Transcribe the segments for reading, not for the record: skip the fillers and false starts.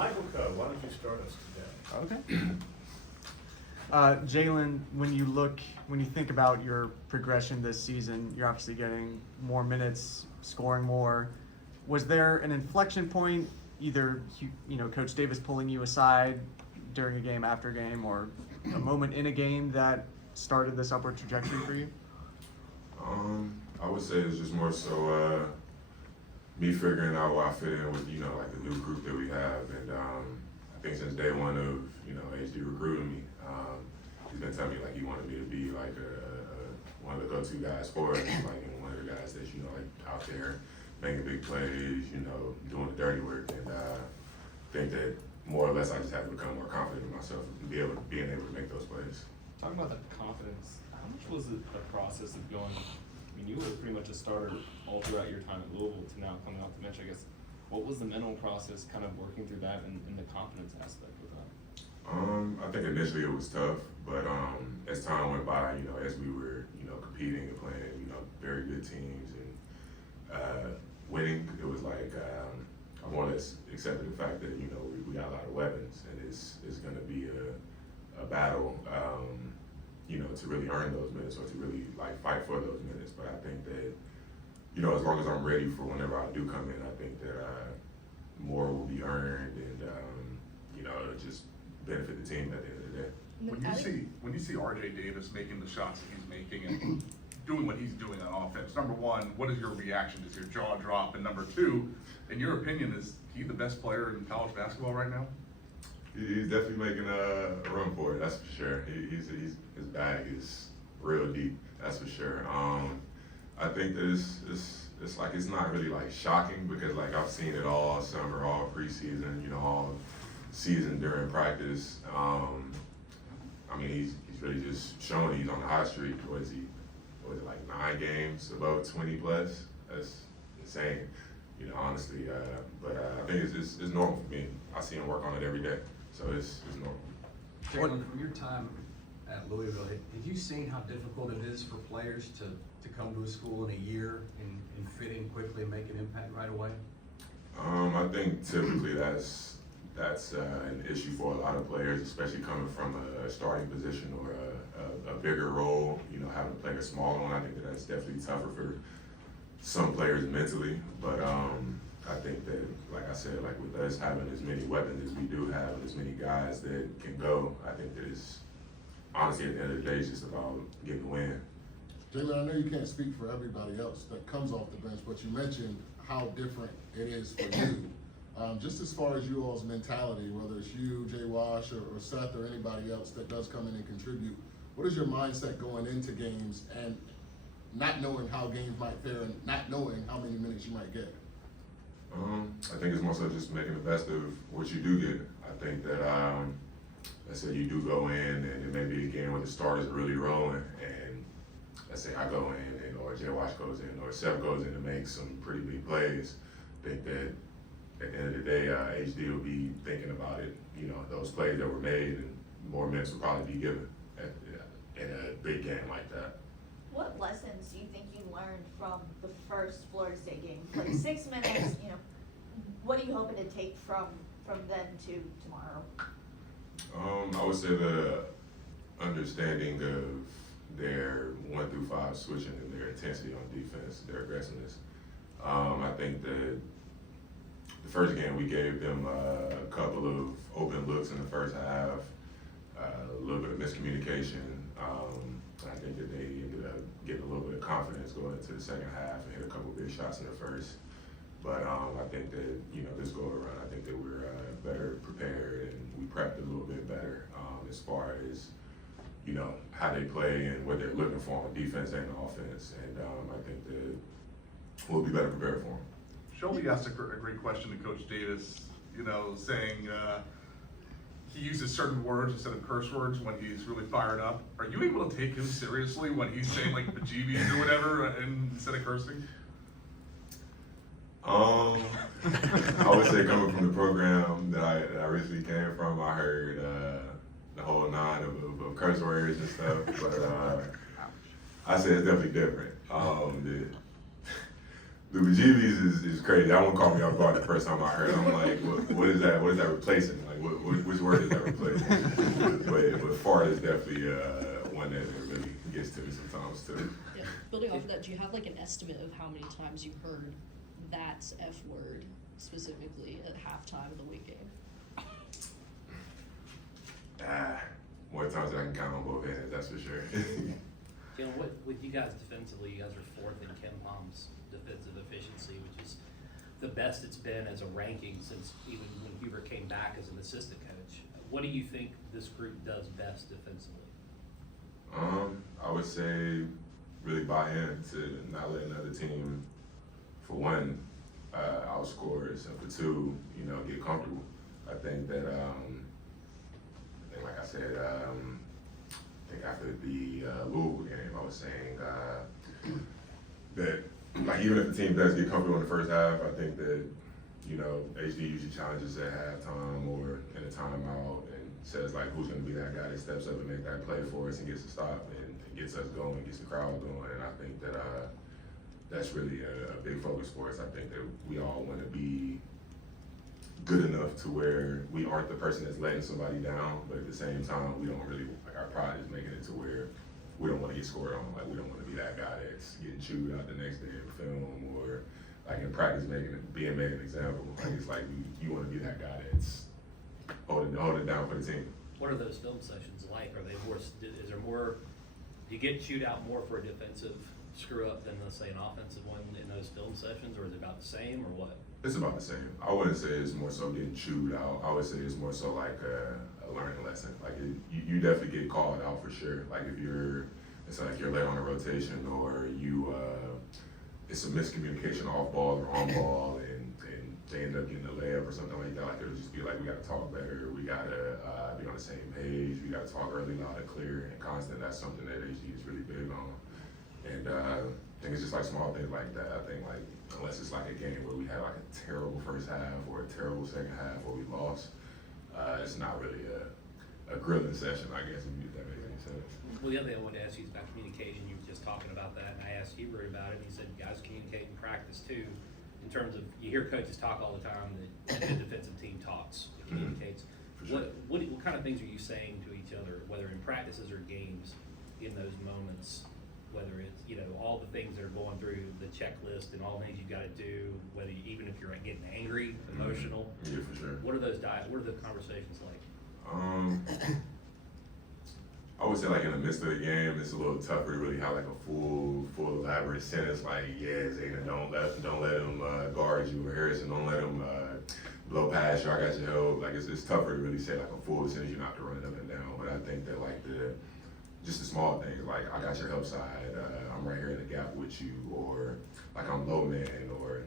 Michael Cove, why don't you start us today? Okay. Jae'Lyn, when you think about your progression this season, you're obviously getting more minutes, scoring more. Was there an inflection point, either Coach Davis pulling you aside during a game, after a game, or a moment in a game that started this upward trajectory for you? I would say it's just more so me figuring out where I fit in with like the new group that we have, and I think since day one of HD recruiting me, he's been telling me like he wanted me to be like one of the go-to guys for us, like one of the guys that's like out there making big plays, doing the dirty work, and I think that more or less I just have to become more confident in myself and being able to make those plays. Talking about the confidence, how much was it the process of going? I mean, you were pretty much a starter all throughout your time at Louisville to now coming off the bench. I guess, what was the mental process, kind of working through that and the confidence aspect of that? I think initially it was tough, but as time went by, as we were competing and playing very good teams and winning, it was like I more or less accepted the fact that we got a lot of weapons, and it's going to be a battle, to really earn those minutes or to really like fight for those minutes. But I think that as long as I'm ready for whenever I do come in, I think that more will be earned, and it'll just benefit the team at the end of the day. When you see RJ Davis making the shots that he's making and doing what he's doing on offense, number one, what is your reaction? Does your jaw drop? And number two, in your opinion, is he the best player in college basketball right now? He's definitely making a run for it, that's for sure. His bag is real deep, that's for sure. I think that it's like it's not really like shocking because like I've seen it all summer, all preseason, all season during practice. I mean, he's really just showing he's on the hot streak. Was it like 9 games above 20 plus? That's insane, honestly. But I think it's normal for me. I see him work on it every day, so it's normal. Jae'Lyn, from your time at Louisville, have you seen how difficult it is for players to come to a school in a year and fit in quickly and make an impact right away? I think typically that's an issue for a lot of players, especially coming from a starting position or a bigger role. Having to play a smaller one, I think that's definitely tougher for some players mentally. But I think that, like I said, like with us having as many weapons as we do have, and as many guys that can go, I think that it's honestly at the end of the day, it's just about getting the win. Jae'Lyn, I know you can't speak for everybody else that comes off the bench, but you mentioned how different it is for you. Just as far as you all's mentality, whether it's you, Jay Wash, or Seth, or anybody else that does come in and contribute, what is your mindset going into games and not knowing how games might fare and not knowing how many minutes you might get? I think it's more so just making the best of what you do get. I think that, let's say you do go in and it may be a game where the starters are really rolling, and let's say I go in or Jay Wash goes in or Seth goes in and makes some pretty big plays. I think that at the end of the day, HD will be thinking about it, those plays that were made, and more minutes will probably be given in a big game like that. What lessons do you think you learned from the first Florida State game? Like 6 minutes, what are you hoping to take from then to tomorrow? I would say the understanding of their 1 through 5 switching and their intensity on defense, their aggressiveness. I think that the first game we gave them a couple of open looks in the first half, a little bit of miscommunication. I think that they ended up getting a little bit of confidence going into the second half and hit a couple big shots in the first. But I think that, this go around, I think that we're better prepared and we prepped a little bit better as far as, how they play and what they're looking for on defense and offense. And I think that we'll be better prepared for them. Shelby asked a great question to Coach Davis, saying he uses certain words instead of curse words when he's really fired up. Are you able to take him seriously when he's saying like bejeebies or whatever instead of cursing? I would say coming from the program that I recently came from, I heard the whole 9 of curse words and stuff, but I say it's definitely different. The bejeebies is crazy. That one caught me off guard the first time I heard it. I'm like, what is that? What is that replacing? Like, which word is that replacing? but fart is definitely one that really gets to me sometimes too. Yeah. Building off of that, do you have like an estimate of how many times you've heard that F word specifically at halftime of the week game? More times than I can count on both hands, that's for sure. You know, with you guys defensively, you guys are 4th in Ken Palm's defensive efficiency, which is the best it's been as a ranking since even when Hubert came back as an assistant coach. What do you think this group does best defensively? I would say really buy in to not let another team, for one, outscore us, and for two, get comfortable. I think that, like I said, I think after the Louisville game, I was saying that, like, even if the team does get comfortable in the first half, I think that, HD usually challenges at halftime or in a timeout and says, like, who's going to be that guy that steps up and make that play for us and gets the stop and gets us going, gets the crowd going. And I think that that's really a big focus for us. I think that we all want to be good enough to where we aren't the person that's letting somebody down, but at the same time, we don't really, like, our pride is making it to where we don't want to get scored on. Like, we don't want to be that guy that's getting chewed out the next day in film or, like, in practice being made an example. Like, it's like you want to be that guy that's holding it down for the team. What are those film sessions like? Are they more? Is there more? Do you get chewed out more for a defensive screw up than, let's say, an offensive one in those film sessions, or is it about the same, or what? It's about the same. I wouldn't say it's more so getting chewed out. I would say it's more so like a learning lesson. Like, you definitely get called out for sure. Like, if it's like you're late on a rotation, or it's a miscommunication off ball or on ball, and they end up getting a layup or something like that. Like, it'll just be like, we gotta talk better. We gotta be on the same page. We gotta talk early, loud, and clear, and constant. That's something that AG is really big on. And I think it's just like small things like that. I think, like, unless it's like a game where we had like a terrible first half or a terrible second half where we lost, it's not really a grilling session, I guess, if that makes any sense. Well, the other thing I wanted to ask you is about communication. You were just talking about that, and I asked Hubert about it, and he said guys communicate in practice too. In terms of, you hear coaches talk all the time that the defensive team talks, it communicates. For sure. What kind of things are you saying to each other, whether in practices or games, in those moments? Whether it's, all the things that are going through the checklist and all the things you've got to do, even if you're getting angry, emotional. Yeah, for sure. What are those what are the conversations like? I would say, like, in the midst of the game, it's a little tougher to really have like a full elaborate sentence. Like, yeah, Zayna, don't let him guard you, or Harrison, don't let him blow past you. I got your help. Like, it's tougher to really say like a full sentence. You don't have to run it up and down. But I think that, like, just the small things, like, I got your help side, I'm right here in the gap with you, or like, I'm low man, or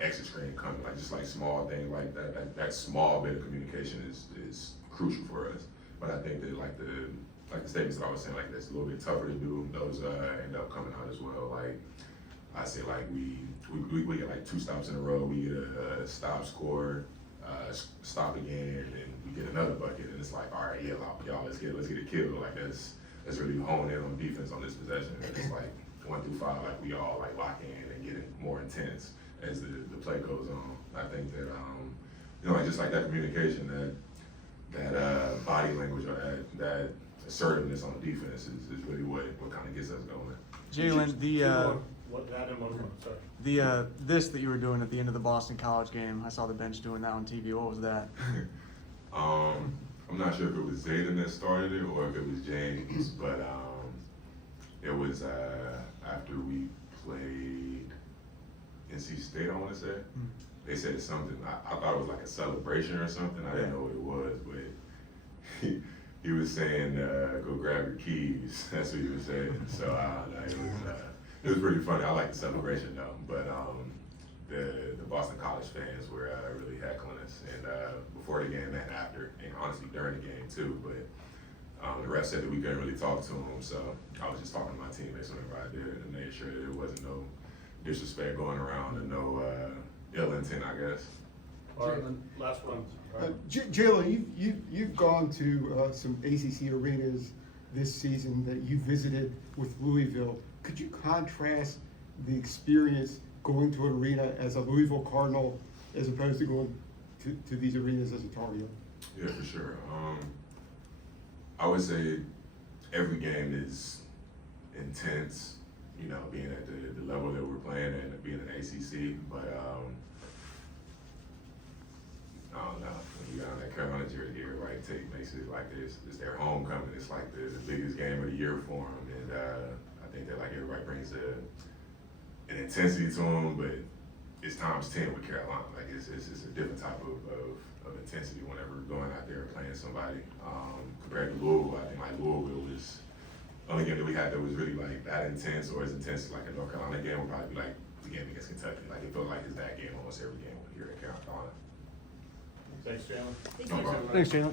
exit screen coming, like, just like small things like that. That small bit of communication is crucial for us. But I think that, like the statements that I was saying, like, that's a little bit tougher to do. Those end up coming out as well. Like, I say, like, we get like 2 stops in a row. We get a stop score, stop again, and we get another bucket. And it's like, all right, yeah, y'all, let's get a kill. Like, let's really hone in on defense on this possession. And it's like 1 through 5, like, we all like lock in and get more intense as the play goes on. I think that like, just like that communication, that body language, or that assertiveness on defense is really what kind of gets us going. Jae'Lyn, Sorry. this that you were doing at the end of the Boston College game, I saw the bench doing that on TV. What was that? I'm not sure if it was Zayden that started it or if it was James, but it was after we played NC State, I want to say. They said something, I thought it was like a celebration or something. I didn't know what it was, but he was saying, go grab your keys. That's what he was saying. So it was pretty funny. I like the celebration though, but the Boston College fans were really heckling us, and before the game and after, and honestly during the game too. But the ref said that we couldn't really talk to them, so I was just talking to my teammates whenever I did it and made sure that there wasn't no disrespect going around and no ill intent, I guess. All right, last one. Jae'Lyn, you've gone to some ACC arenas this season that you visited with Louisville. Could you contrast the experience going to an arena as a Louisville Cardinal as opposed to going to these arenas as a Tar Heel? Yeah, for sure. I would say every game is intense, you know, being at the level that we're playing and being an ACC, but I don't know, when you got on that Carolina jersey, everybody makes it like this. It's their homecoming. It's like the biggest game of the year for them, and I think that like everybody brings an intensity to them, but it's times 10 with Carolina. Like it's a different type of intensity whenever we're going out there and playing somebody. Compared to Louisville, I think like Louisville was the only game that we had that was really like that intense or as intense as like a North Carolina game would probably be like the game against Kentucky. Like it felt like it's that game almost every game here in Carolina. Thanks, Jae'Lyn. Thank No you. problem. Thanks, Jae'Lyn.